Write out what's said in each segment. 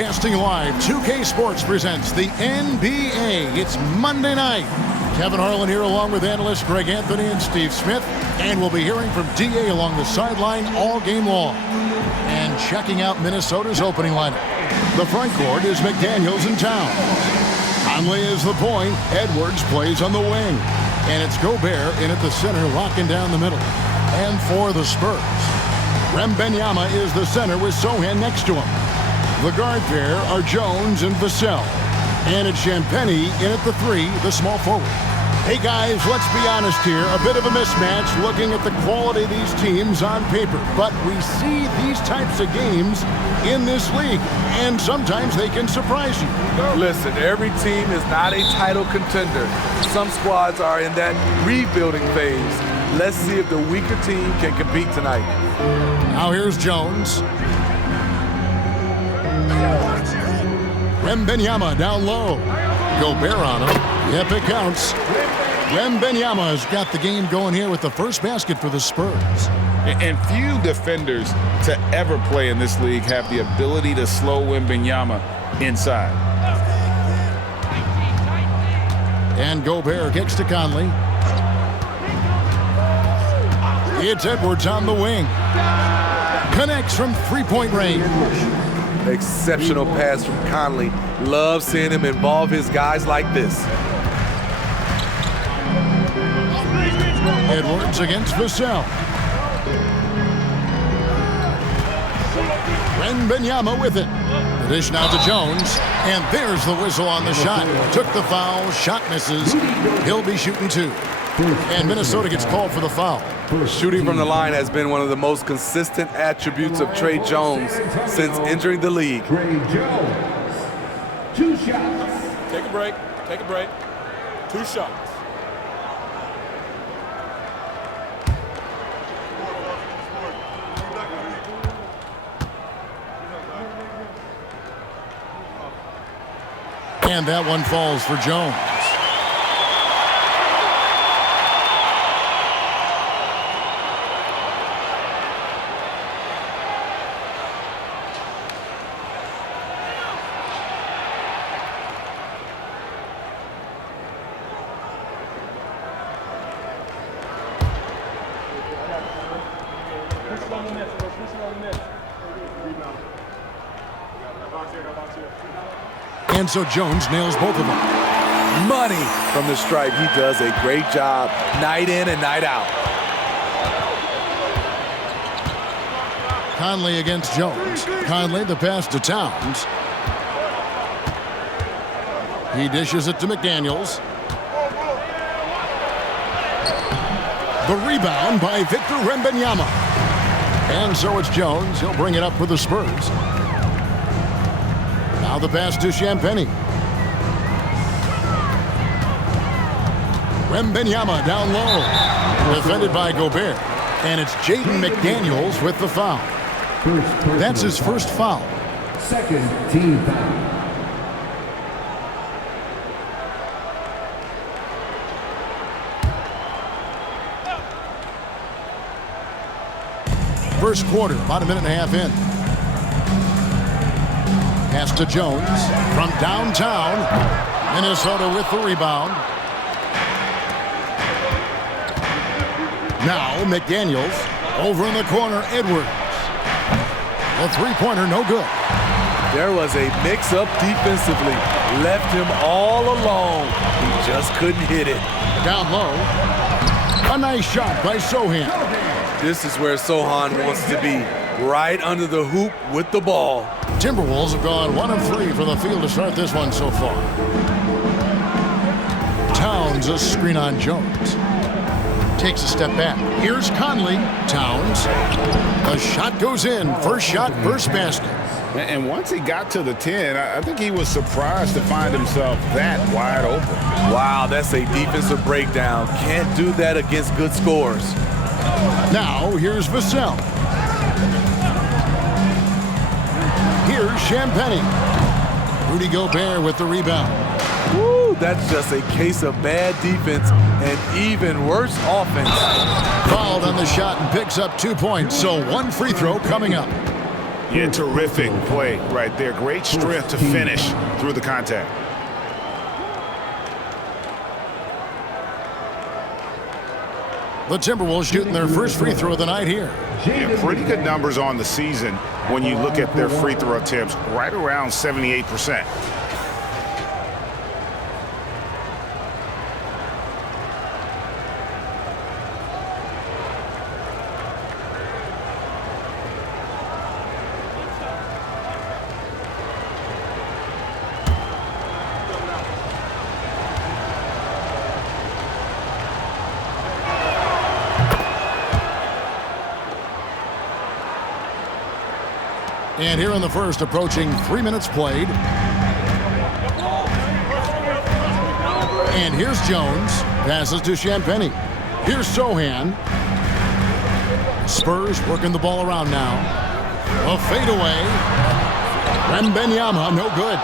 Broadcasting live, 2K Sports presents the NBA. It's Monday night. Kevin Harlan here along with analysts Greg Anthony and Steve Smith. And we'll be hearing from D.A. along the sideline all game long. And checking out Minnesota's opening lineup. The front court is McDaniels and Towns. Conley is the point. Edwards plays on the wing. And it's Gobert in at the center, locking down the middle. And for the Spurs, Wembanyama is the center with Sohan next to him. The guard pair are Jones and Vassell. And it's Champagnie in at the three, the small forward. Hey guys, let's be honest here. A bit of a mismatch looking at the quality of these teams on paper. But we see these types of games in this league. And sometimes they can surprise you. Listen, every team is not a title contender. Some squads are in that rebuilding phase. Let's see if the weaker team can compete tonight. Now here's Jones. Wembanyama down low. Gobert on him. Yep, it counts. Wembanyama has got the game going here with the first basket for the Spurs. And few defenders to ever play in this league have the ability to slow Wembanyama inside. And Gobert kicks to Conley. It's Edwards on the wing. Connects from three-point range. Exceptional pass from Conley. Love seeing him involve his guys like this. Edwards against Vassell. Wembanyama with it. The dish now to Jones. And there's the whistle on the shot. Took the foul. Shot misses. He'll be shooting two. And Minnesota gets called for the foul. Shooting from the line has been one of the most consistent attributes of Trey Jones since entering the league. Trey Jones, 2 shots. Take a break. Take a break. 2 shots. And that one falls for Jones. And so Jones nails both of them. Money from the stripe. He does a great job night in and night out. Conley against Jones. Conley the pass to Towns. He dishes it to McDaniels. The rebound by Victor Wembanyama. And so it's Jones. He'll bring it up for the Spurs. Now the pass to Champagnie. Wembanyama down low. Defended by Gobert. And it's Jaden McDaniels with the foul. That's his first foul. Second team foul. First quarter, about a minute and a half in. Pass to Jones from downtown. Minnesota with the rebound. Now McDaniels over in the corner. Edwards. The three-pointer no good. There was a mix-up defensively. Left him all alone. He just couldn't hit it. Down low. A nice shot by Sohan. This is where Sohan wants to be. Right under the hoop with the ball. Timberwolves have gone 1 of 3 for the field to start this one so far. Towns a screen on Jones. Takes a step back. Here's Conley. Towns. The shot goes in. First shot, first basket. And once he got to the 10, I think he was surprised to find himself that wide open. Wow, that's a defensive breakdown. Can't do that against good scores. Now, here's Vassell. Here's Champagnie. Rudy Gobert with the rebound. Woo, that's just a case of bad defense and even worse offense. Fouled on the shot and picks up 2 points, so 1 free throw coming up. Yeah, terrific play right there. Great strength to finish through the contact. The Timberwolves shooting their first free throw of the night here. Yeah, pretty good numbers on the season when you look at their free throw attempts, right around 78%. And here in the first, approaching 3 minutes played. And here's Jones. Passes to Champagnie. Here's Sohan. Spurs working the ball around now. A fadeaway. Wembanyama, no good.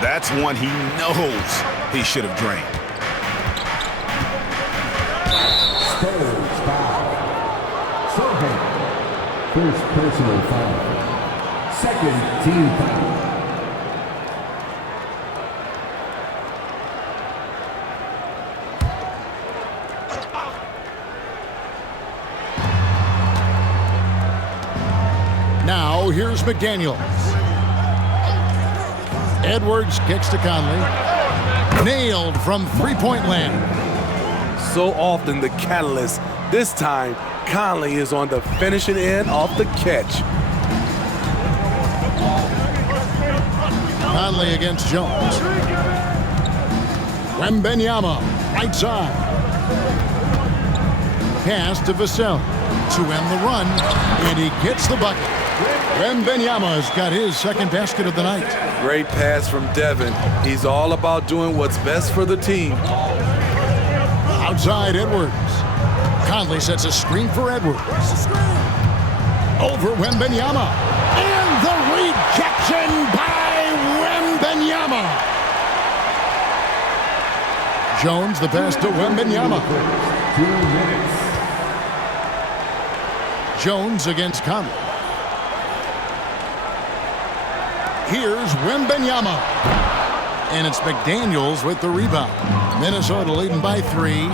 That's one he knows he should have drained. Spurs foul. Sohan. First personal foul. Second team foul. Now here's McDaniels. Edwards kicks to Conley. Nailed from three-point land. So often the catalyst. This time, Conley is on the finishing end of the catch. Conley against Jones. Wembanyama, right side. Pass to Vassell to end the run, and he gets the bucket. Wembanyama's got his second basket of the night. Great pass from Devin. He's all about doing what's best for the team. Outside Edwards. Conley sets a screen for Edwards. Over Wembanyama. And the rejection by Wembanyama. Jones, the pass to Wembanyama. 2 minutes. Jones against Conley. Here's Wembanyama. And it's McDaniels with the rebound. Minnesota leading by 3.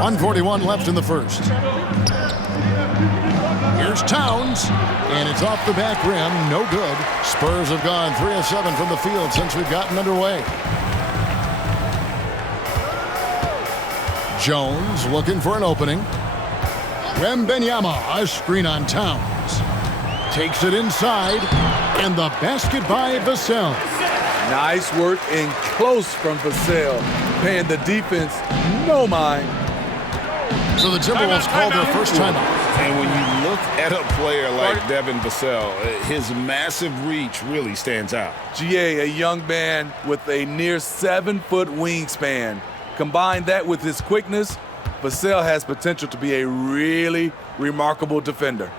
1:41 left in the first. Here's Towns, and it's off the back rim, no good. Spurs have gone 3 of 7 from the field since we've gotten underway. Jones looking for an opening. Wembanyama, a screen on Towns. Takes it inside, and the basket by Vassell. Nice work and close from Vassell, paying the defense no mind. So the Timberwolves called their first timeout. And when you look at a player like Devin Vassell, his massive reach really stands out. GA, a young man with a near 7-foot wingspan. Combine that with his quickness, Vassell has potential to be a really remarkable defender.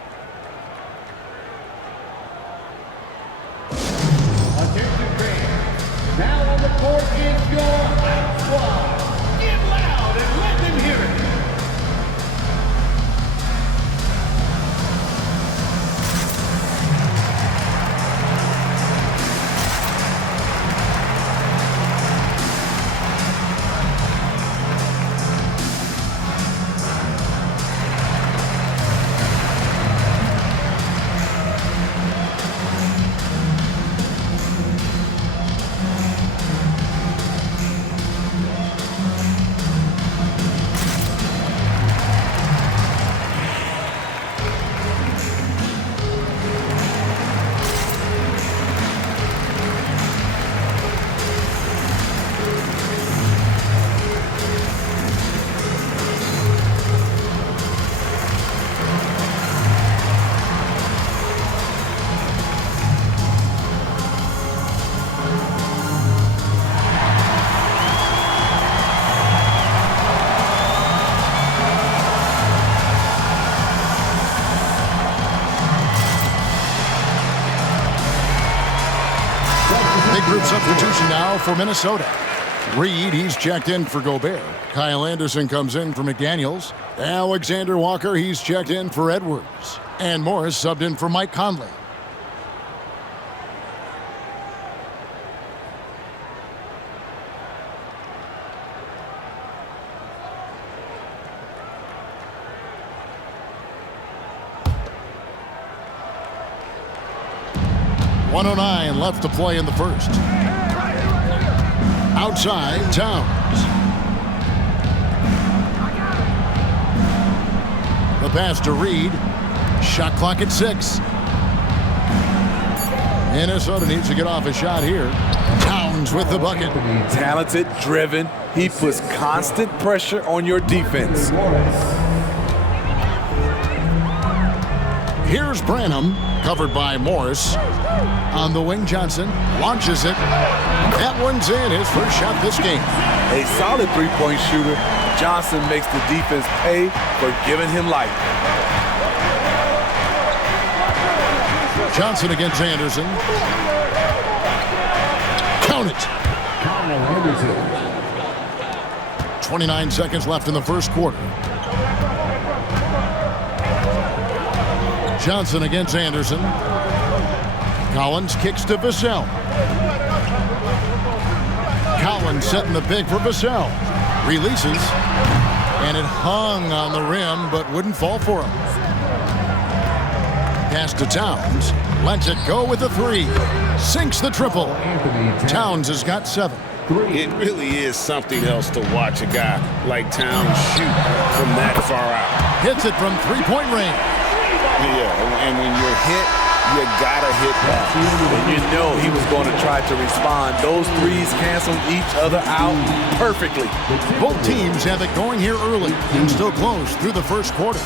Attention fans. Now on the court is your hot squad. Get loud and let them hear it. Big group substitution now for Minnesota. Reed, he's checked in for Gobert. Kyle Anderson comes in for McDaniels. Alexander Walker, he's checked in for Edwards. And Morris subbed in for Mike Conley. .109 left to play in the first. Outside, Towns. The pass to Reed. Shot clock at 6. Minnesota needs to get off a shot here. Towns with the bucket. Talented, driven. He puts constant pressure on your defense. Here's Branham, covered by Morris. On the wing, Johnson launches it. That one's in, his first shot this game. A solid three-point shooter. Johnson makes the defense pay for giving him life. Johnson against Anderson. Count it. 29 seconds left in the first quarter. Johnson against Anderson. Collins kicks to Vassell. Collins setting the pick for Vassell. Releases. And it hung on the rim, but wouldn't fall for him. Pass to Towns. Lets it go with a 3. Sinks the triple. Towns has got 7. It really is something else to watch a guy like Towns shoot from that far out. Hits it from three-point range. Yeah, and when you're hit, you gotta hit back. And you know he was going to try to respond. Those threes canceled each other out perfectly. Both teams have it going here early and still close through the first quarter.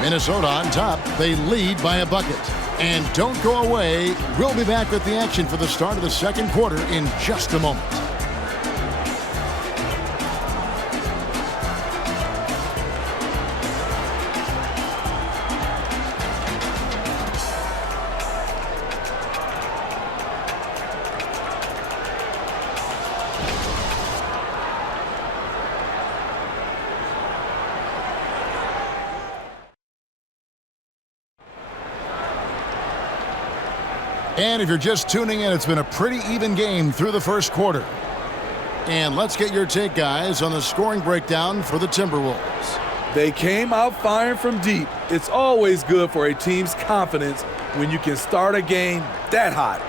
Minnesota on top. They lead by a bucket. And don't go away. We'll be back with the action for the start of the second quarter in just a moment. And if you're just tuning in, it's been a pretty even game through the first quarter. And let's get your take, guys, on the scoring breakdown for the Timberwolves. They came out firing from deep. It's always good for a team's confidence when you can start a game that hot.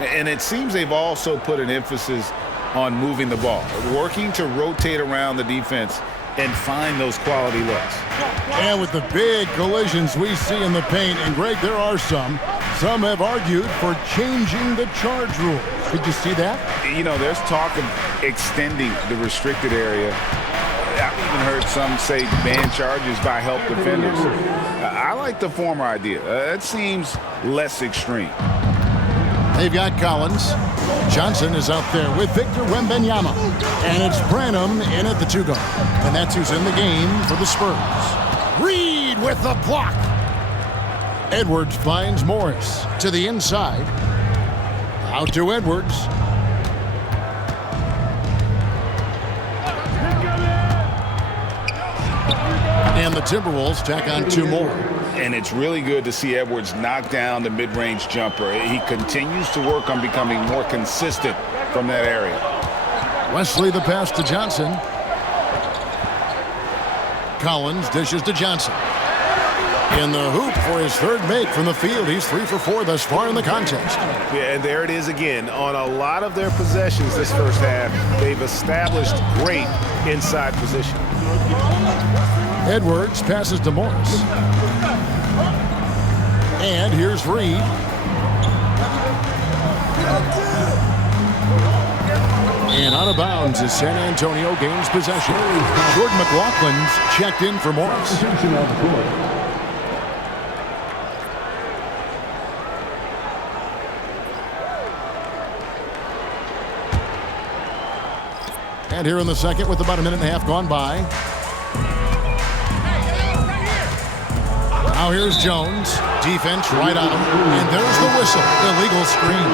And it seems they've also put an emphasis on moving the ball, working to rotate around the defense and find those quality looks. And with the big collisions we see in the paint, and Greg, there are some have argued for changing the charge rule. Did you see that? You know, there's talk of extending the restricted area. I've even heard some say ban charges by help defenders. I like the former idea. It seems less extreme. They've got Collins. Johnson is out there with Victor Wembanyama. And it's Branham in at the 2-guard. And that's who's in the game for the Spurs. Reed with the block. Edwards finds Morris to the inside. Out to Edwards. And the Timberwolves tack on 2 more. And it's really good to see Edwards knock down the mid-range jumper. He continues to work on becoming more consistent from that area. Wesley the pass to Johnson. Collins dishes to Johnson. In the hoop for his third make from the field. He's 3 for 4 thus far in the contest. Yeah, and there it is again. On a lot of their possessions this first half, they've established great inside position. Edwards passes to Morris. And here's Reed. And out of bounds as San Antonio gains possession. Jordan McLaughlin's checked in for Morris. And here in the second with about a minute and a half gone by. Now here's Jones. Defense right on him. And there's the whistle. Illegal screen.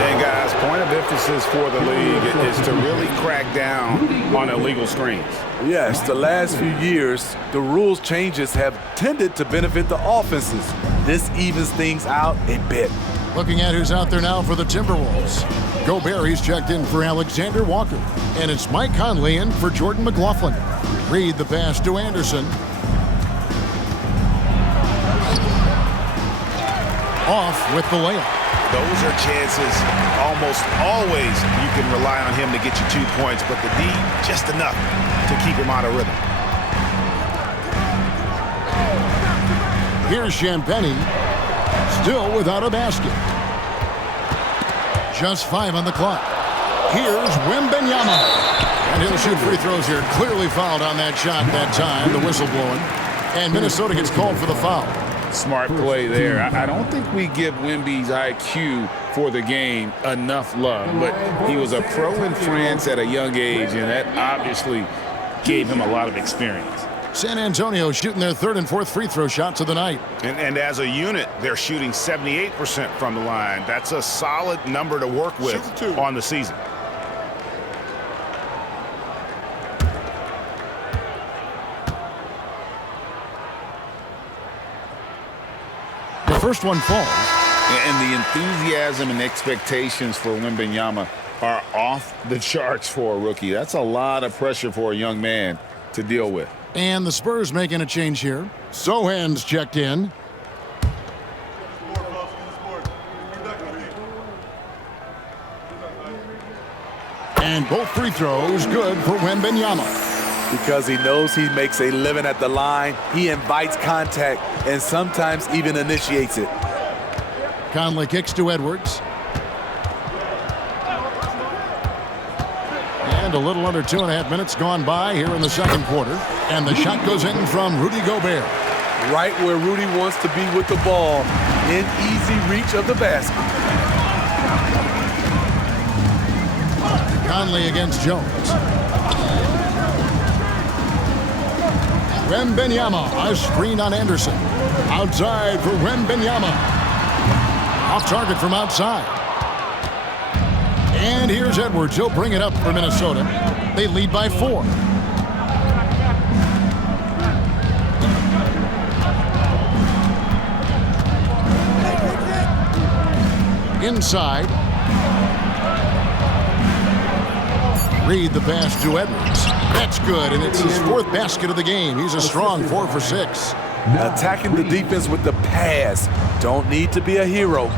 And guys, point of emphasis for the league is to really crack down on illegal screens. Yes, the last few years, the rules changes have tended to benefit the offenses. This evens things out a bit. Looking at who's out there now for the Timberwolves. Gobert, he's checked in for Alexander Walker. And it's Mike Conley in for Jordan McLaughlin. Reed the pass to Anderson. Off with the layup. Those are chances almost always you can rely on him to get you 2 points, but the D just enough to keep him out of rhythm. Here's Champagnie, still without a basket. Just 5 on the clock. Here's Wembanyama. And he'll shoot free throws here. Clearly fouled on that shot that time, the whistle blowing. And Minnesota gets called for the foul. Smart play there. I don't think we give Wemby's IQ for the game enough love, but he was a pro in France at a young age, and that obviously gave him a lot of experience. San Antonio shooting their 3rd and 4th free throw shots of the night. And as a unit, they're shooting 78% from the line. That's a solid number to work with on the season. The first one falls. And the enthusiasm and expectations for Wembanyama are off the charts for a rookie. That's a lot of pressure for a young man to deal with. And the Spurs making a change here. Sohan's checked in. And both free throws good for Wembanyama. Because he knows he makes a living at the line, he invites contact and sometimes even initiates it. Conley kicks to Edwards. And a little under 2.5 minutes gone by here in the second quarter. And the shot goes in from Rudy Gobert. Right where Rudy wants to be with the ball, in easy reach of the basket. Conley against Jones. Wembanyama, a screen on Anderson. Outside for Wembanyama. Off target from outside. And here's Edwards. He'll bring it up for Minnesota. They lead by 4. Inside. Reed the pass to Edwards. That's good, and it's his 4th basket of the game. He's a strong 4 for 6. Attacking the defense with the pass. Don't need to be a hero.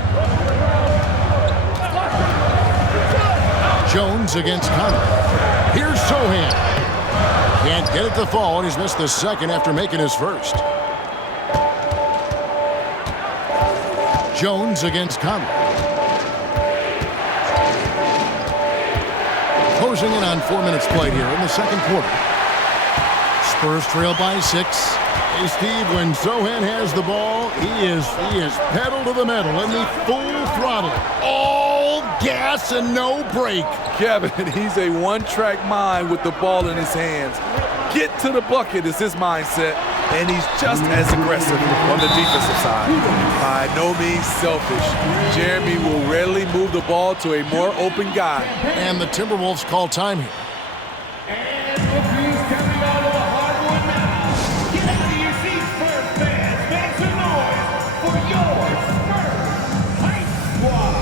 Jones against Conley. Here's Sohan. Can't get it to fall, and he's missed the second after making his first. Jones against Conley. Closing in on 4 minutes played here in the second quarter. Spurs trail by 6. Hey, Steve, when Sohan has the ball, he is pedal to the metal and the full throttle. All gas and no brake. Kevin, he's a one-track mind with the ball in his hands. Get to the bucket is his mindset, and he's just as aggressive on the defensive side. By no means selfish, Jeremy will rarely move the ball to a more open guy. And the Timberwolves call time here. And look who's coming out of the hardwood now. Get out of your seats, Spurs fans. Make some noise for your Spurs Hype Squad.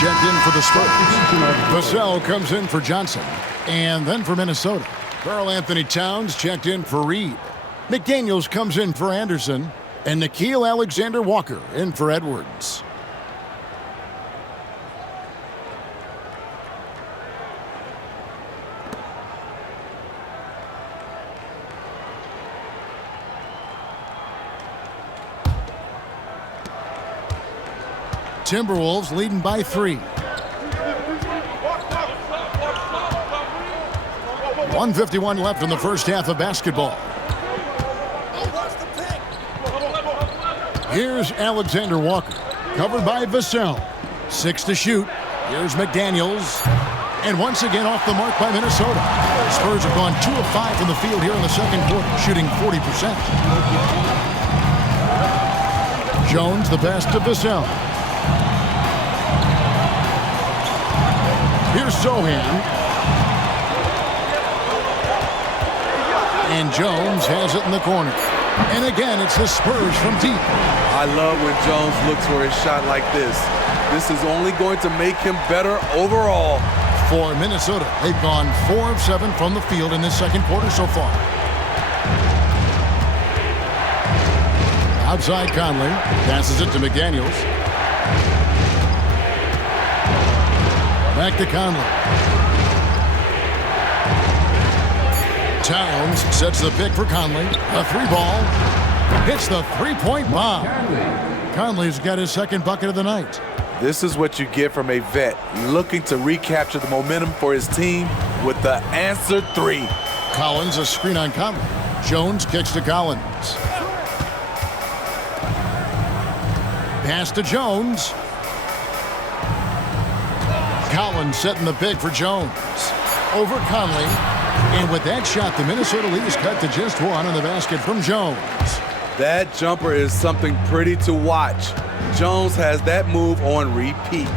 checked in for the Spurs. Vassell comes in for Johnson. And then for Minnesota, Karl Anthony Towns checked in for Reed. McDaniels comes in for Anderson. And Nickeil Alexander-Walker in for Edwards. Timberwolves leading by 3. 1:51 left in the first half of basketball. Here's Alexander Walker, covered by Vassell. 6 to shoot. Here's McDaniels. And once again off the mark by Minnesota. Spurs have gone 2 of 5 from the field here in the second quarter, shooting 40%. Jones the pass to Vassell. Here's Sohan. And Jones has it in the corner. And again, it's the Spurs from deep. I love when Jones looks for a shot like this. This is only going to make him better overall. For Minnesota, they've gone 4 of 7 from the field in this second quarter so far. Outside Conley, passes it to McDaniels. Back to Conley. Towns sets the pick for Conley. A 3-ball. Hits the 3-point bomb. Conley's got his second bucket of the night. This is what you get from a vet looking to recapture the momentum for his team with the answer 3. Collins, a screen on Conley. Jones kicks to Collins. Pass to Jones. Collins setting the pick for Jones. Over Conley. And with that shot, the Minnesota lead is cut to just 1 on the basket from Jones. That jumper is something pretty to watch. Jones has that move on repeat.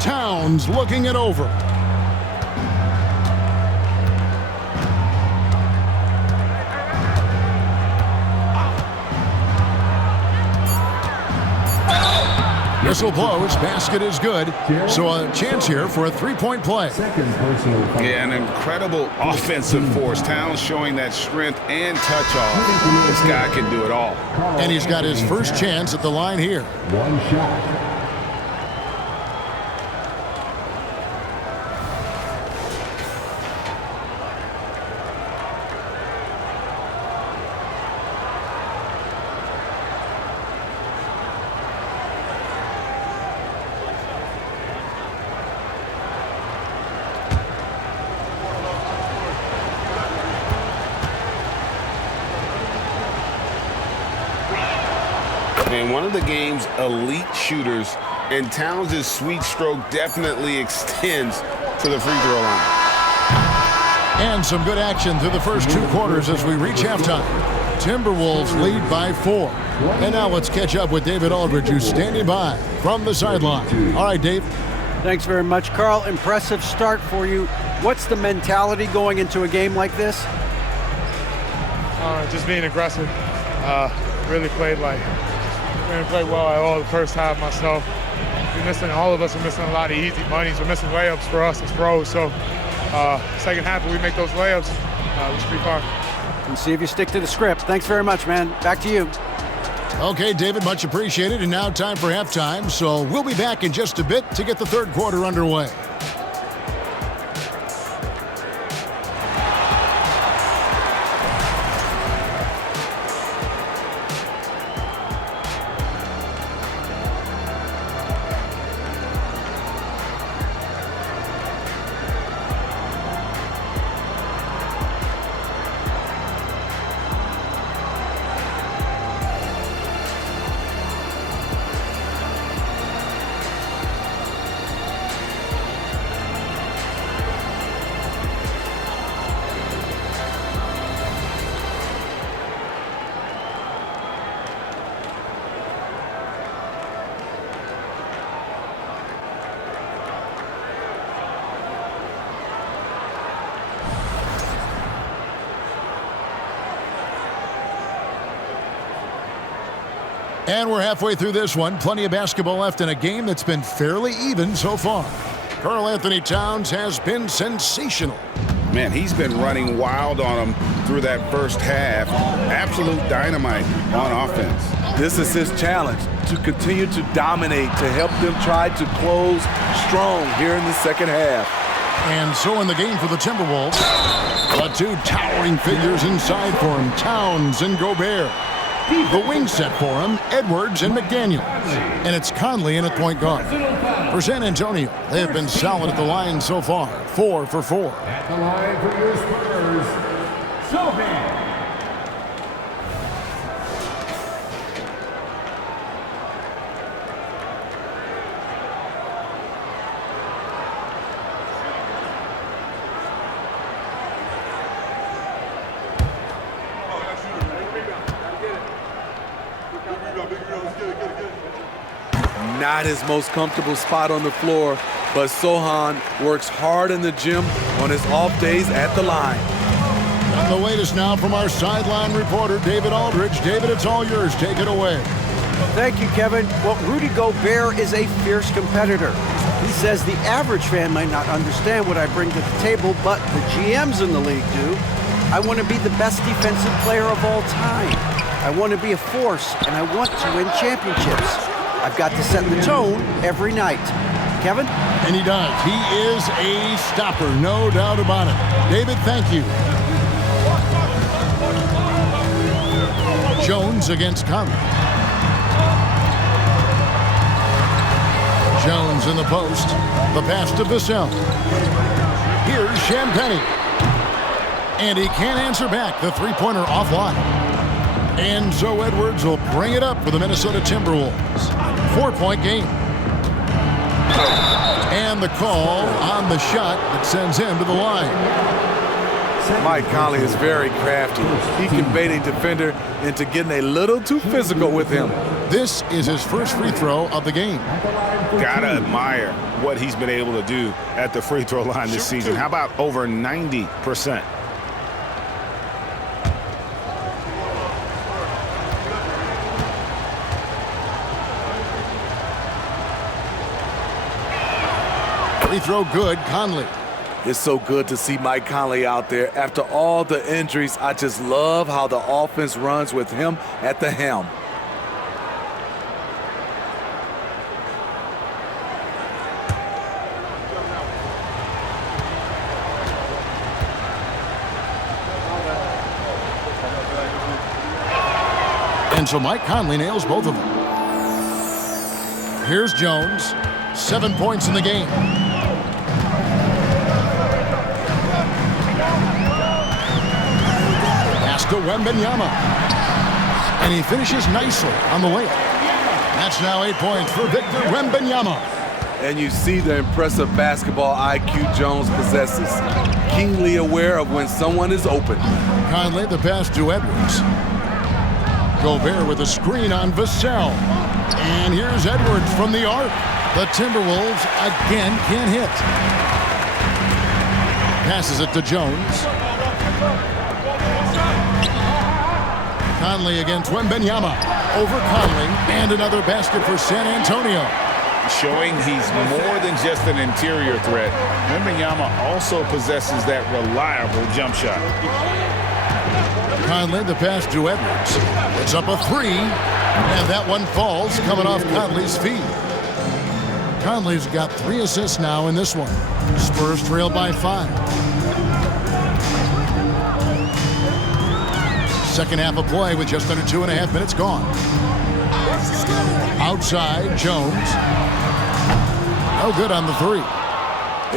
Towns looking it over. Whistle blows, basket is good. So a chance here for a 3-point play. Yeah, an incredible offensive force. Towns showing that strength and touch off. This guy can do it all. And he's got his first chance at the line here. 1 shot. And one of the game's elite shooters, and Towns' sweet stroke definitely extends to the free throw line. And some good action through the first 2 quarters as we reach halftime. Timberwolves lead by 4. And now let's catch up with David Aldridge, who's standing by from the sideline. All right, Dave. Thanks very much, Carl. Impressive start for you. What's the mentality going into a game like this? Just being aggressive. Really played well at all the first half myself. All of us are missing a lot of easy bunnies. We're missing layups for us as pros. So second half, when we make those layups, we should be fine. And see if you stick to the script. Thanks very much, man. Back to you. Okay, David, much appreciated. And now time for halftime. So we'll be back in just a bit to get the third quarter underway. And we're halfway through this one. Plenty of basketball left in a game that's been fairly even so far. Karl Anthony Towns has been sensational. Man, he's been running wild on him through that first half. Absolute dynamite on offense. This is his challenge, to continue to dominate, to help them try to close strong here in the second half. And so in the game for the Timberwolves, the two towering figures inside for him, Towns and Gobert. The wing set for him, Edwards and McDaniels. And it's Conley in at point guard. For San Antonio, they have been solid at the line so far, 4 for 4. At the line for your Spurs, Sohan. Not his most comfortable spot on the floor, but Sohan works hard in the gym on his off days at the line. And the latest now from our sideline reporter, David Aldridge. David, it's all yours. Take it away. Thank you, Kevin. Well, Rudy Gobert is a fierce competitor. He says the average fan might not understand what I bring to the table, but the GMs in the league do. I want to be the best defensive player of all time. I want to be a force, and I want to win championships. I've got to set the tone every night. Kevin? And he does. He is a stopper, no doubt about it. David, thank you. Jones against Conley. Jones in the post. The pass to Vassell. Here's Champagnie. And he can't answer back. The three-pointer offline. And so Edwards will bring it up for the Minnesota Timberwolves. 4-point game. And the call on the shot that sends him to the line. Mike Conley is very crafty. He can bait a defender into getting a little too physical with him. This is his first free throw of the game. Gotta admire what he's been able to do at the free throw line this season. How about over 90%? Free throw good, Conley. It's so good to see Mike Conley out there. After all the injuries, I just love how the offense runs with him at the helm. And so Mike Conley nails both of them. Here's Jones. 7 points in the game. Pass to Wembanyama. And he finishes nicely on the layup. That's now 8 points for Victor Wembanyama. And you see the impressive basketball IQ Jones possesses. Keenly aware of when someone is open. Conley, the pass to Edwards. Gobert with a screen on Vassell. And here's Edwards from the arc. The Timberwolves again can't hit. Passes it to Jones. Conley against Wembanyama. Over Conley. And another basket for San Antonio. Showing he's more than just an interior threat. Wembanyama also possesses that reliable jump shot. Conley, the pass to Edwards. It's up a three. And that one falls, coming off Conley's feet. Conley's got 3 assists now in this one. Spurs trail by 5. Second half of play with just under 2.5 minutes gone. Outside, Jones. No good on the three.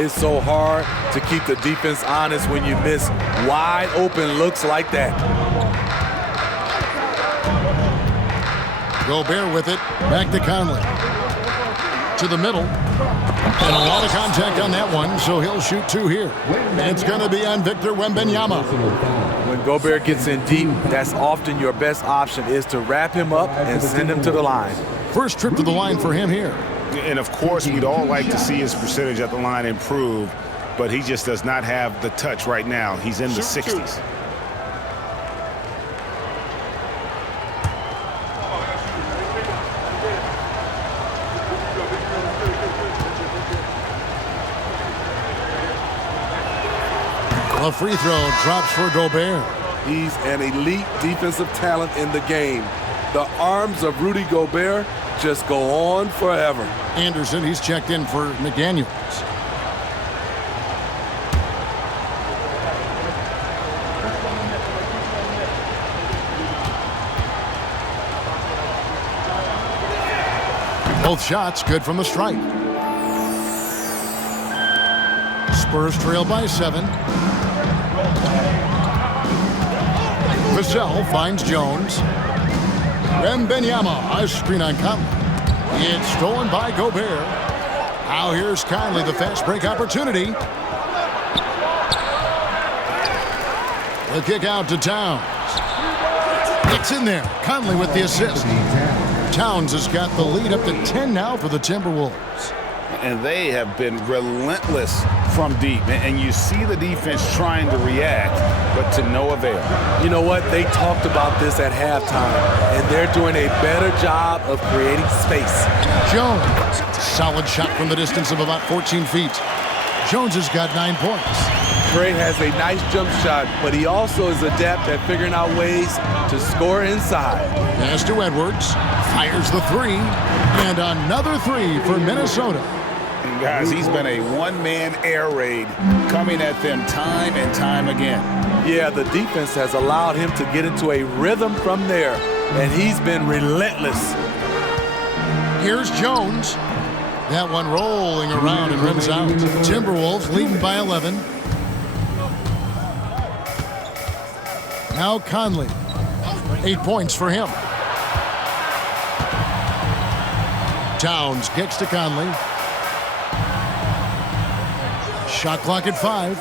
It's so hard to keep the defense honest when you miss wide open looks like that. Gobert with it. Back to Conley. To the middle. And a lot of contact on that one, so he'll shoot 2 here. And it's going to be on Victor Wembanyama. When Gobert gets in deep, that's often your best option, is to wrap him up and send him to the line. First trip to the line for him here. And of course, we'd all like to see his percentage at the line improve, but he just does not have the touch right now. He's in the 60s. The free throw drops for Gobert. He's an elite defensive talent in the game. The arms of Rudy Gobert just go on forever. Anderson, he's checked in for McDaniels. Both shots good from the stripe. Spurs trail by 7. Vassell finds Jones. Wembanyama, a screen on Conley. It's stolen by Gobert. Now here's Conley, the fast break opportunity. The kick out to Towns. It's in there. Conley with the assist. Towns has got the lead up to 10 now for the Timberwolves. And they have been relentless from deep. And you see the defense trying to react, but to no avail. You know what? They talked about this at halftime, and they're doing a better job of creating space. Jones, solid shot from the distance of about 14 feet. Jones has got 9 points. Trey has a nice jump shot, but he also is adept at figuring out ways to score inside. Pass to Edwards, fires the 3, and another 3 for Minnesota. And guys, he's been a one-man air raid coming at them time and time again. Yeah, the defense has allowed him to get into a rhythm from there, and he's been relentless. Here's Jones. That one rolling around and rims out. Timberwolves leading by 11. Now Conley. 8 points for him. Towns kicks to Conley. Shot clock at 5.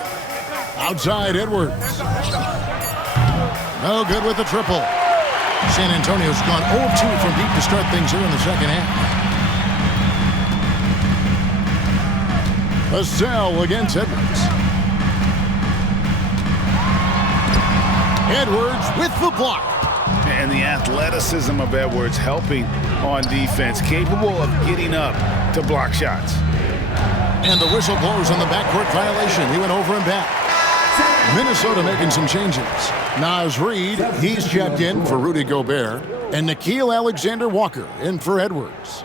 Outside Edwards. No good with the triple. San Antonio's gone 0-2 from deep to start things here in the second half. Vassell against Edwards. Edwards with the block. And the athleticism of Edwards helping on defense, capable of getting up to block shots. And the whistle blows on the backcourt violation. He went over and back. Minnesota making some changes. Naz Reid, he's checked in for Rudy Gobert. And Nickeil Alexander-Walker in for Edwards.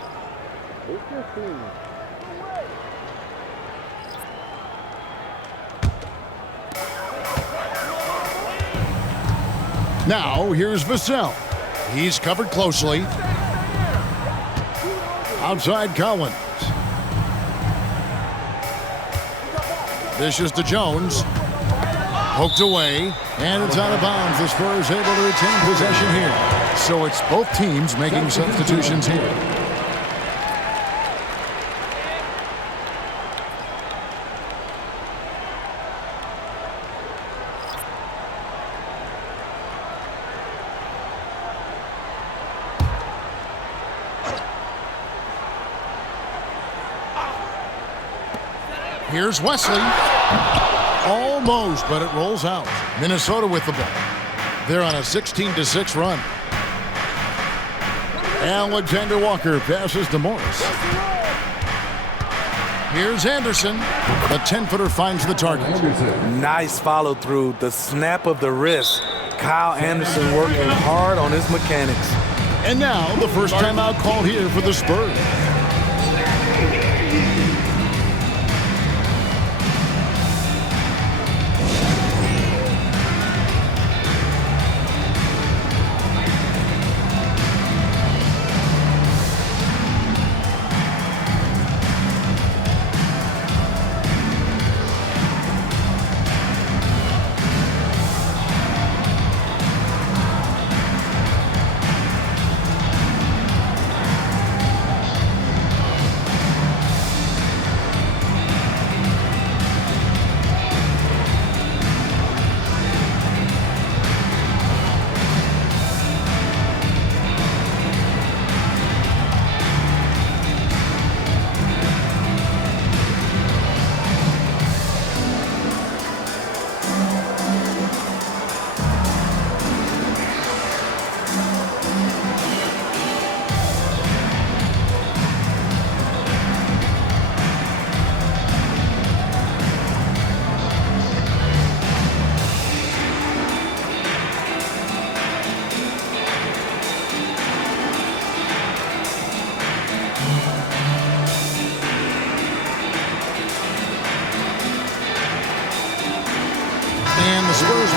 Now, here's Vassell. He's covered closely. Outside Collins. Dishes to Jones. Poked away, and it's out of bounds. The Spurs able to retain possession here. So it's both teams making substitutions here. Here's Wesley. Almost, but it rolls out. Minnesota with the ball. They're on a 16-6 run. Alexander Walker passes to Morris. Here's Anderson. The 10-footer finds the target. Nice follow through. The snap of the wrist. Kyle Anderson working hard on his mechanics. And now the first timeout call here for the Spurs.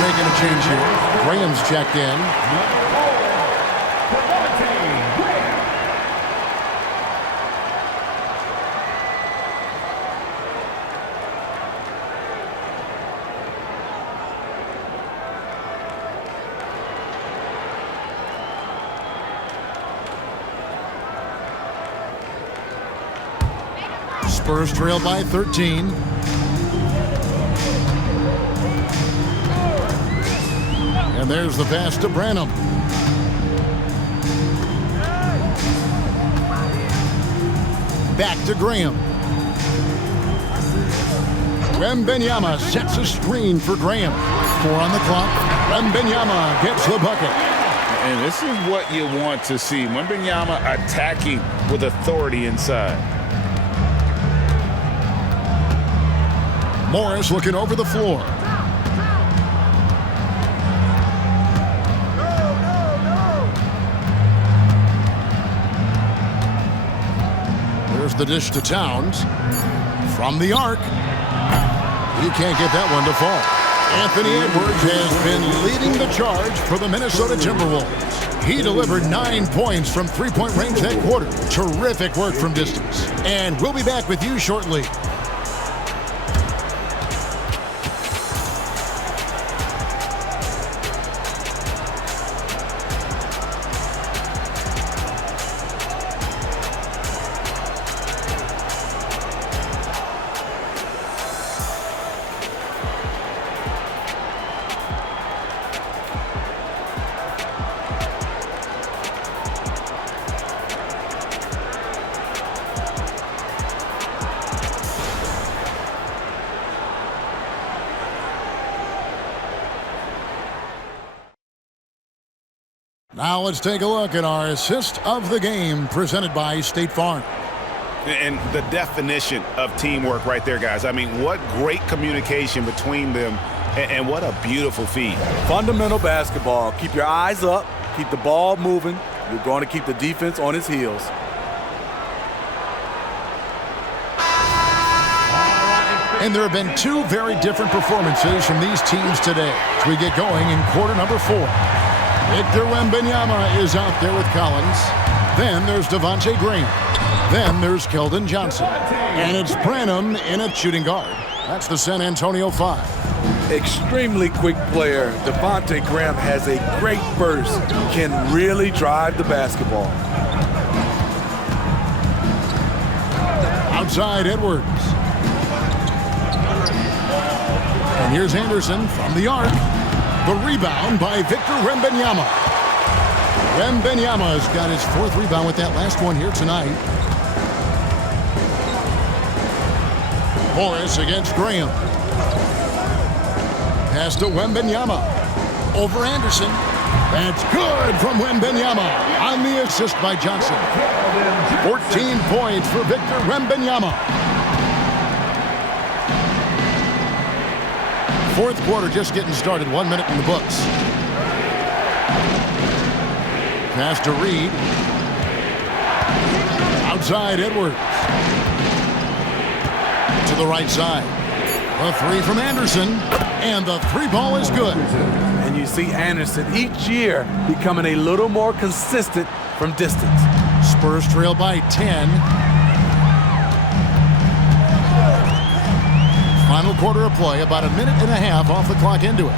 making a change here. Graham's checked in. Spurs trail by 13. And there's the pass to Branham. Back to Graham. Wembanyama sets a screen for Graham. 4 on the clock. Wembanyama gets the bucket. And this is what you want to see. Wembanyama attacking with authority inside. Morris looking over the floor. There's the dish to Towns. From the arc. He can't get that one to fall. Anthony Edwards has been leading the charge for the Minnesota Timberwolves. He delivered 9 points from three-point range that quarter. Terrific work from distance. And we'll be back with you shortly. Now let's take a look at our assist of the game presented by State Farm. And the definition of teamwork right there, guys. I mean, what great communication between them, and what a beautiful feed. Fundamental basketball. Keep your eyes up. Keep the ball moving. You're going to keep the defense on its heels. And there have been 2 very different performances from these teams today as we get going in quarter number 4. Victor Wembanyama is out there with Collins. Then there's Devontae Graham. Then there's Keldon Johnson. And it's Branham in at shooting guard. That's the San Antonio 5. Extremely quick player. Devontae Graham has a great burst. Can really drive the basketball. Outside Edwards. And here's Anderson from the arc. The rebound by Victor Wembanyama. Wembanyama's got his 4th rebound with that last one here tonight. Morris against Graham. Pass to Wembanyama. Over Anderson. That's good from Wembanyama on the assist by Johnson. 14 points for Victor Wembanyama. 4th quarter just getting started. 1 minute in the books. Pass to Reed. Outside Edwards. To the right side. A 3 from Anderson. And the 3 ball is good. And you see Anderson each year becoming a little more consistent from distance. Spurs trail by 10. Final quarter of play, about a minute and a half off the clock into it.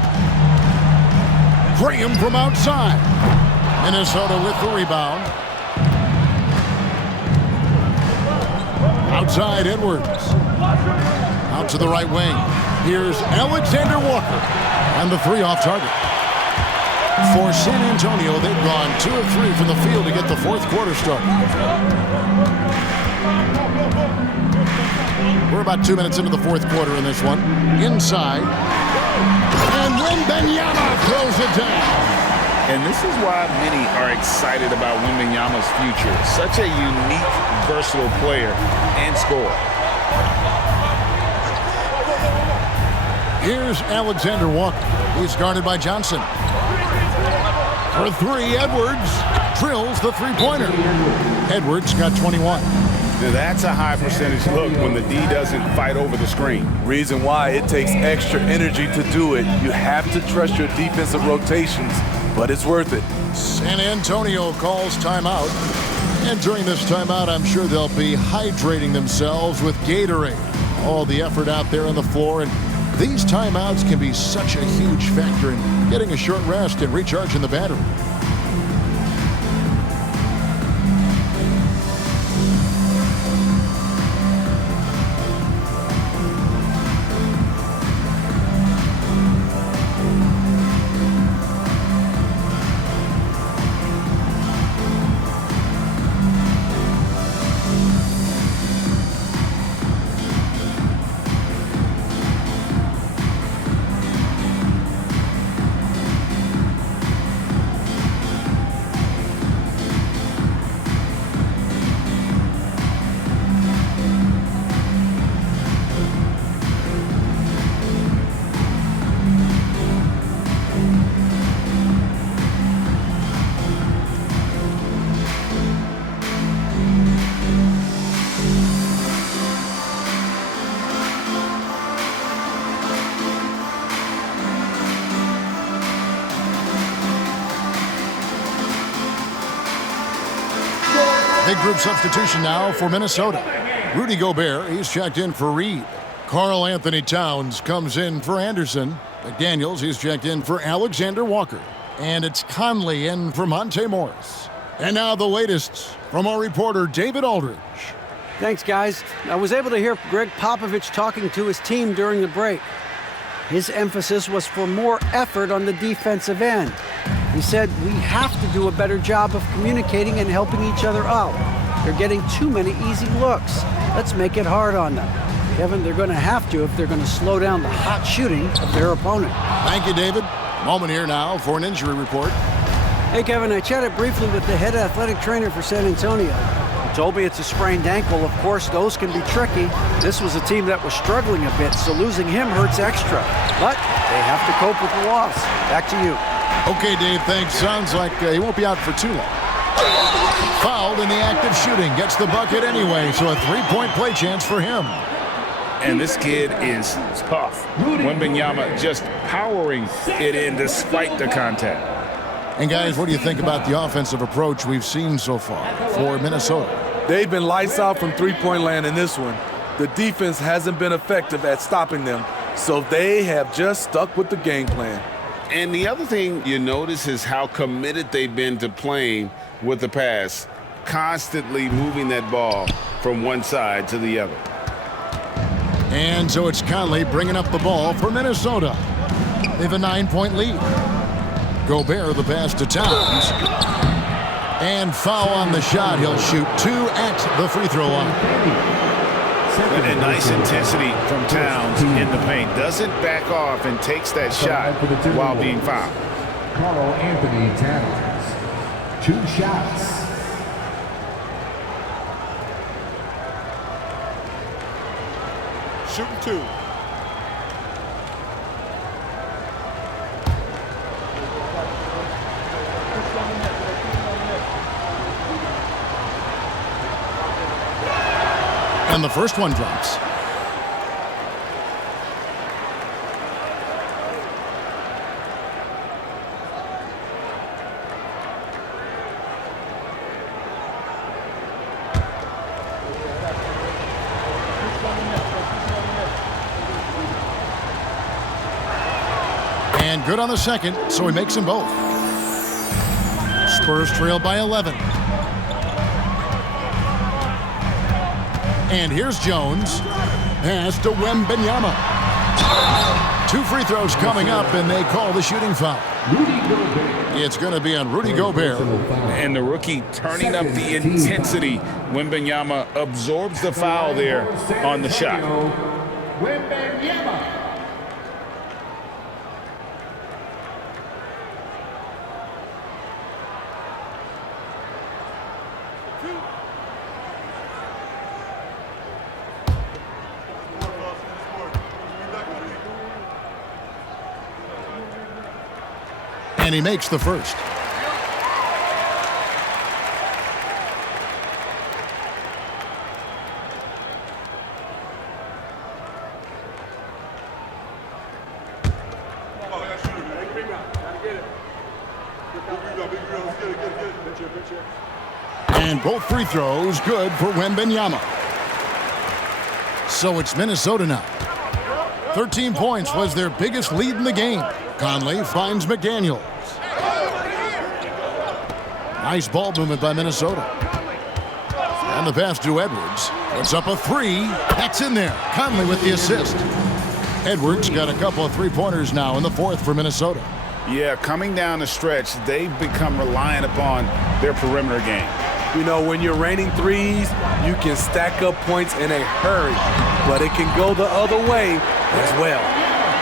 Graham from outside. Minnesota with the rebound. Outside Edwards. Out to the right wing. Here's Alexander Walker. And the 3 off target. For San Antonio, they've gone 2 of 3 from the field to get the 4th quarter started. We're about 2 minutes into the 4th quarter in this one. Inside. And Wembanyama throws it down. And this is why many are excited about Wembanyama's future. Such a unique, versatile player and scorer. Here's Alexander Walker. He's guarded by Johnson. For 3, Edwards drills the 3-pointer. Edwards got 21. Now that's a high percentage look when the D doesn't fight over the screen. Reason why it takes extra energy to do it. You have to trust your defensive rotations, but it's worth it. San Antonio calls timeout. And during this timeout, I'm sure they'll be hydrating themselves with Gatorade. All the effort out there on the floor, and these timeouts can be such a huge factor in getting a short rest and recharging the battery. Big group substitution now for Minnesota. Rudy Gobert, he's checked in for Reed. Karl Anthony Towns comes in for Anderson. McDaniels, he's checked in for Alexander Walker. And it's Conley in for Monte Morris. And now the latest from our reporter, David Aldridge. Thanks, guys. I was able to hear Greg Popovich talking to his team during the break. His emphasis was for more effort on the defensive end. He said, we have to do a better job of communicating and helping each other out. They're getting too many easy looks. Let's make it hard on them. Kevin, they're going to have to if they're going to slow down the hot shooting of their opponent. Thank you, David. Moment here now for an injury report. Hey, Kevin, I chatted briefly with the head athletic trainer for San Antonio. He told me it's a sprained ankle. Of course, those can be tricky. This was a team that was struggling a bit, so losing him hurts extra. But they have to cope with the loss. Back to you. Okay, Dave, thanks. Sounds like he won't be out for too long. Fouled in the act of shooting. Gets the bucket anyway, so a three-point play chance for him. And this kid is tough. Wembanyama just powering it in despite the contact. And guys, what do you think about the offensive approach we've seen so far for Minnesota? They've been lights out from three-point land in this one. The defense hasn't been effective at stopping them, so they have just stuck with the game plan. And the other thing you notice is how committed they've been to playing with the pass, constantly moving that ball from one side to the other. And so it's Conley bringing up the ball for Minnesota. They have a 9-point lead. Gobert the pass to Towns. And foul on the shot. He'll shoot two at the free throw line. And nice intensity from Towns in the paint. Doesn't back off and takes that shot while being fouled. Karl Anthony Towns, 2 shots. Shooting 2. And the first one drops. And good on the second, so he makes them both. Spurs trail by 11. And here's Jones. Pass to Wembanyama. 2 free throws coming up, and they call the shooting foul. It's going to be on Rudy Gobert. And the rookie turning up the intensity. Wembanyama absorbs the foul there on the shot. Wembanyama. And he makes the first. And both free throws good for Wembanyama. So it's Minnesota now. 13 points was their biggest lead in the game. Conley finds McDaniels. Nice ball movement by Minnesota. And the pass to Edwards. It's up a three. That's in there. Conley with the assist. Edwards got a couple of three-pointers now in the fourth for Minnesota. Yeah, coming down the stretch, they've become reliant upon their perimeter game. You know, when you're raining threes, you can stack up points in a hurry, but it can go the other way as well.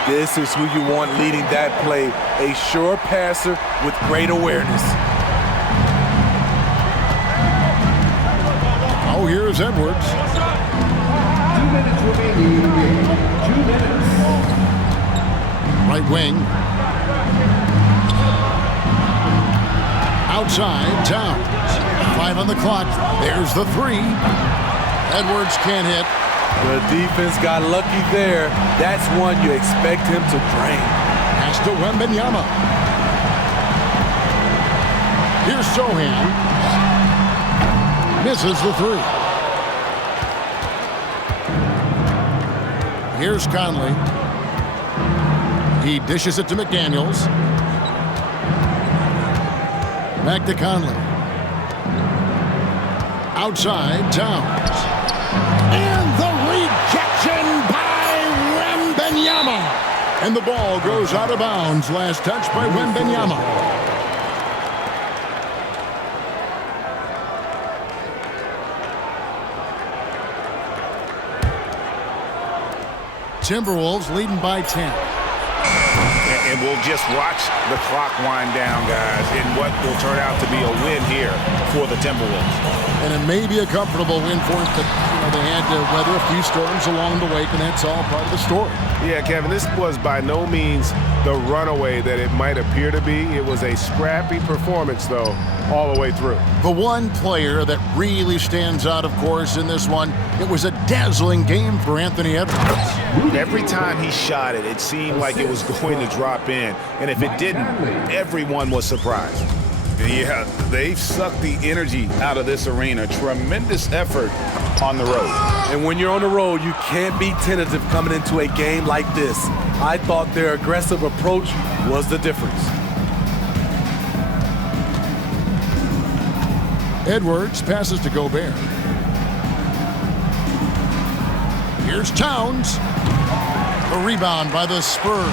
This is who you want leading that play, a sure passer with great awareness. Oh, here's Edwards. 2 minutes remaining. 2 minutes. Right wing. Outside, Towns. 5 on the clock. There's the three. Edwards can't hit. The defense got lucky there. That's one you expect him to drain. Pass to Wembanyama. Here's Sohan. Misses the three. Here's Conley. He dishes it to McDaniels. Back to Conley. Outside, Towns. And the rejection by Wembanyama. And the ball goes out of bounds. Last touch by Wembanyama. Timberwolves leading by 10. And we'll just watch the clock wind down, guys, in what will turn out to be a win here for the Timberwolves. And it may be a comfortable win for them, but they had to weather a few storms along the way, and that's all part of the story. Yeah, Kevin, this was by no means the runaway that it might appear to be. It was a scrappy performance, though, all the way through. The one player that really stands out, of course, in this one, it was a dazzling game for Anthony Edwards. Every time he shot it, it seemed like it was going to drop in. And if it didn't, everyone was surprised. Yeah, they've sucked the energy out of this arena. Tremendous effort on the road. And when you're on the road, you can't be tentative coming into a game like this. I thought their aggressive approach was the difference. Edwards passes to Gobert. Here's Towns. The rebound by the Spurs.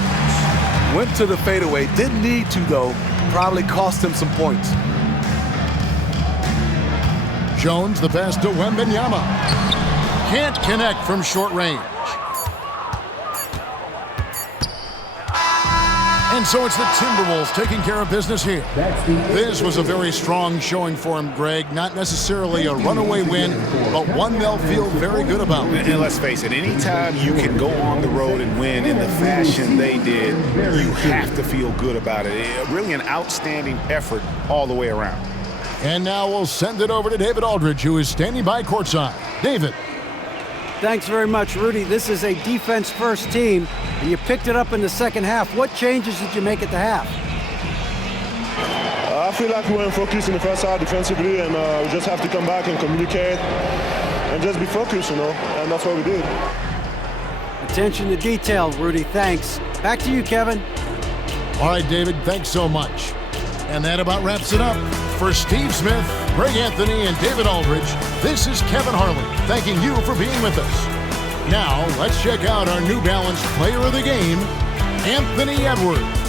Went to the fadeaway. Didn't need to, though. Probably cost him some points. Jones, the pass to Wembanyama. Can't connect from short range. And so it's the Timberwolves taking care of business here. This was a very strong showing for him, Greg. Not necessarily a runaway win, but one they'll feel very good about. And let's face it, anytime you can go on the road and win in the fashion they did, you have to feel good about it. Really an outstanding effort all the way around. And now we'll send it over to David Aldridge, who is standing by courtside. David. Thanks very much, Rudy. This is a defense-first team, and you picked it up in the second half. What changes did you make at the half? I feel like we weren't focused in the first half defensively, and we just have to come back and communicate and just be focused, and that's what we did. Attention to detail, Rudy. Thanks. Back to you, Kevin. All right, David, thanks so much. And that about wraps it up. For Steve Smith, Greg Anthony, and David Aldridge, this is Kevin Harlan, thanking you for being with us. Now, let's check out our New Balance Player of the Game, Anthony Edwards.